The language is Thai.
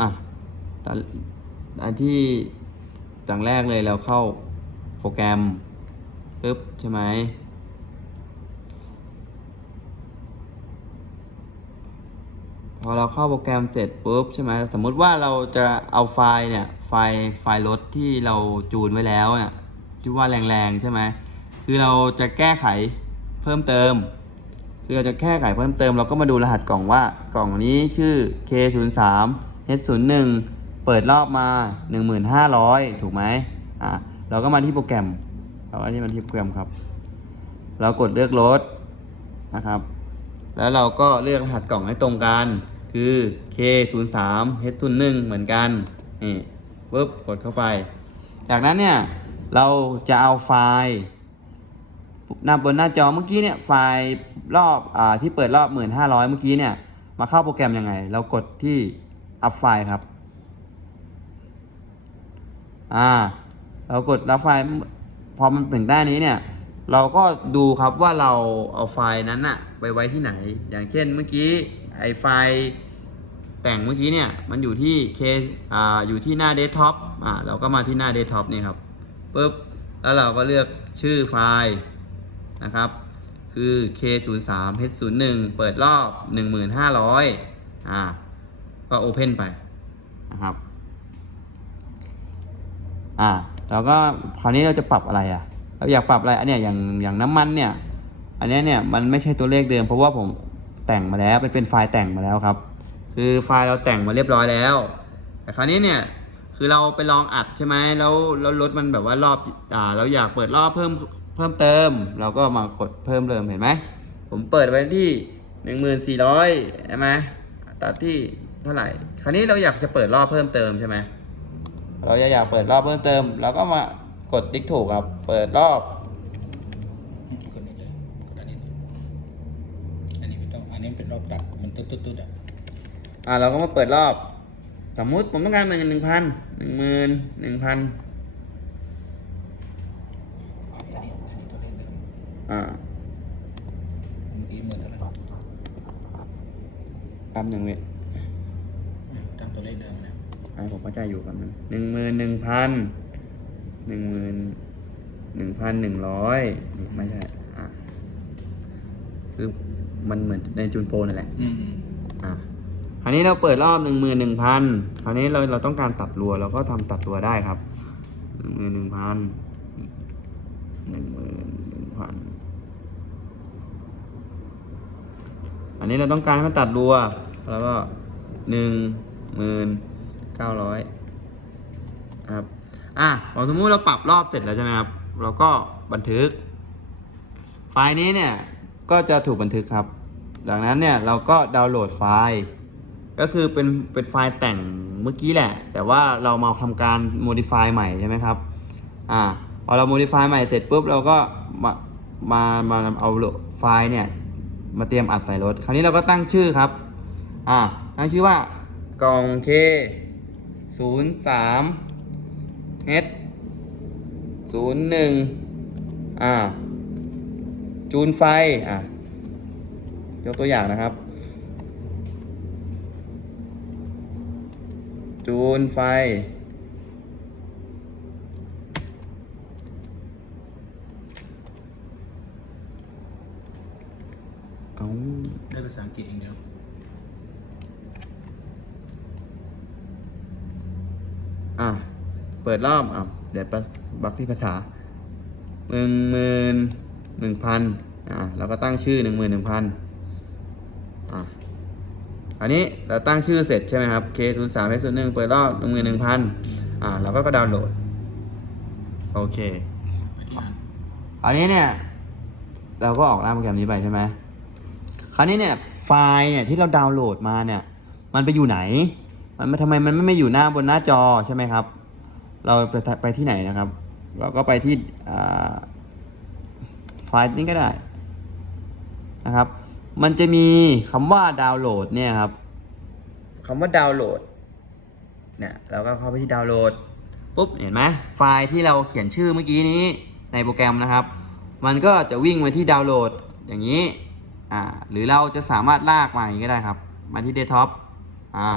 อะตอนอันที่ต่างแรกเลยเราเข้าโปรแกรมปึ๊บใช่ไหมพอเราเข้าโปรแกรมเสร็จปุ๊บใช่ไหมสมมติว่าเราจะเอาไฟล์เนี่ยไฟล์ไฟล์รถที่เราจูนไว้แล้วเนี่ยที่ว่าแรงๆใช่ไหมคือเราจะแก้ไขเพิ่มเติม คือเราจะแก้ไขเพิ่มเติม เราก็มาดูรหัสกล่องว่ากล่องนี้ชื่อ K03 H01 เปิดรอบมา 1500 ถูกไหมอะเราก็มาที่โปรแกรมเราอันนี้มาที่โปรแกรมครับ เรากดเลือกรถนะครับ แล้วเราก็เลือกรหัสกล่องให้ตรงกัน คือ K03 H01 เหมือนกัน นี่ปุ๊บกดเข้าไป จากนั้นเนี่ย เราจะเอาไฟล์หน้าบนหน้าจอเมื่อกี้เนี่ยไฟล์รอบอ่าที่เปิดรอบ 1500 เมื่อกี้เนี่ย มาเข้าโปรแกรมยังไง เรากดที่ อัพไฟล์ครับ อ่า เรากดรับไฟล์พอมันถึงด้านนี้เนี่ย เราก็ดูครับว่าเราเอาไฟล์นั้นอะไปไว้ที่ไหน อย่างเช่นเมื่อกี้ไอไฟล์แต่งเมื่อกี้เนี่ยมันอยู่ที่เคอ่าอยู่ที่หน้าเดสก์ท็อปอ่าเราก็มาที่หน้าเดสก์ท็อปนี่ครับปุ๊บแล้วเราก็เลือกชื่อไฟล์นะครับ คือ K03 H01 เปิดรอบ 1500อ่า ก็ Open ไปนะครับ อ่าเราก็คราวนี้เราจะปรับอะไรอะ เราอยากปรับอะไรอันเนี้ยอย่างอย่างน้ำมันเนี่ย อันเนี้ยเนี่ยมันไม่ใช่ตัวเลขเดิมเพราะว่าผมแต่งมาแล้วเป็นเป็นไฟล์แต่งมาแล้วครับ คือไฟล์เราแต่งมาเรียบร้อยแล้ว แต่คราวนี้เนี่ยคือเราไปลองอัดใช่ไหมแล้วแล้วรถมันแบบว่ารอบอ่าเราอยากเปิดรอบเพิ่มเพิ่มเติม เราก็มากดเพิ่มเติมเห็นไหมผมเปิดไว้ที่หนึ่งหมื่นสี่ร้อยใช่ไหมตัดที่ เท่าไหร่ คราวนี้เราอยากจะเปิดรอบเพิ่มเติมใช่ไหมเราจะอยากเปิดรอบเพิ่มเติมเราก็มากดติ๊กถูกครับ เปิดรอบกดนี่เลยกดอันนี้เลยอันนี้ไม่ต้องอันนี้เป็นรอบตัดมันตุ๊ดตุ๊ดตุ๊ดอะอ่าเราก็มาเปิดรอบ สมมุติผมต้องการหมื่นหนึ่งพันหนึ่งหมื่นหนึ่งพันอันนี้อันนี้ตัวเลขเดิมอ่าเมื่อกี้หมื่นเท่าไหร่แป๊บหนึ่งเว้ย อืมตามตัวเลขเดิม นะอ่าผมเข้าใจอยู่แป๊บหนึงหนึ่งหมื่นหนึ่งพันหนึ่งหมื่นหนึ่งพันหนึ่งร้อยนี่ไม่ใช่ อ่าคือมันเหมือนในจูนโปรนั่นแหละอืมอืมอะคราวนี้เราเปิดรอบหนึ่งหมื่นหนึ่งพันคราวนี้เราเราต้องการตัดรัวเราก็ทำตัดรัวได้ครับหนึ่งหมื่นหนึ่งพันหนึ่งหมื่นหนึ่งพันอันนี้เราต้องการให้มันตัดรัว แล้วก็หนึ่งหมื่น เก้าร้อยครับ อะพอสมมุติเราปรับรอบเสร็จแล้วใช่ไหมครับ เราก็บันทึก ไฟล์นี้เนี่ย ก็จะถูกบันทึกครับ ดังนั้นเนี่ยเราก็ดาวน์โหลดไฟล์ ก็คือเป็นเป็นไฟล์แต่งเมื่อกี้แหละ แต่ว่าเรามาทำการ modify ใหม่ใช่ไหมครับ อ่าพอเรา modify ใหม่เสร็จปุ๊บเราก็มามามาเอาไฟล์เนี่ยมาเตรียมอัดใส่รถ คราวนี้เราก็ตั้งชื่อครับ อ่าตั้งชื่อว่ากล่อง K ศูนย์สาม H ศูนย์หนึ่งอ่า จูนไฟ อะ ยกตัวอย่างนะครับ จูนไฟ เอาได้ภาษาอังกฤษเองเดียว อะ เปิดรอบอะเดี๋ยวบักที่ภาษาหนึ่งหมื่นหนึ่งพันอะเราก็ตั้งชื่อหนึ่งหมื่นหนึ่งพันอะอันนี้เราตั้งชื่อเสร็จใช่ไหมครับ K 0 3 S 0 1เปิดรอบหนึ่งหมื่นหนึ่งพันอ่าเราก็ก็ดาวน์โหลด โอเค อันนี้เนี่ย เราก็ออกหน้าโปรแกรมนี้ไปใช่ไหมคราวนี้เนี่ยไฟล์เนี่ยที่เราดาวน์โหลดมาเนี่ย มันไปอยู่ไหน มันทำไมมันไม่อยู่หน้าบนหน้าจอใช่ไหมครับ เราไปไปที่ไหนนะครับ เราก็ไปที่ไฟล์นี้ก็ได้นะครับ มันจะมีคำว่าดาวน์โหลดเนี่ยครับคำว่าดาวน์โหลดเนี่ยเราก็เข้าไปที่ดาวน์โหลดปุ๊บเห็นไหมไฟล์ที่เราเขียนชื่อเมื่อกี้นี้ในโปรแกรมนะครับ มันก็จะวิ่งมาที่ดาวน์โหลดอย่างนี้อ่าหรือเราจะสามารถลากมาอย่างนี้ก็ได้ครับ มาที่เดสก์ท็อปอ่า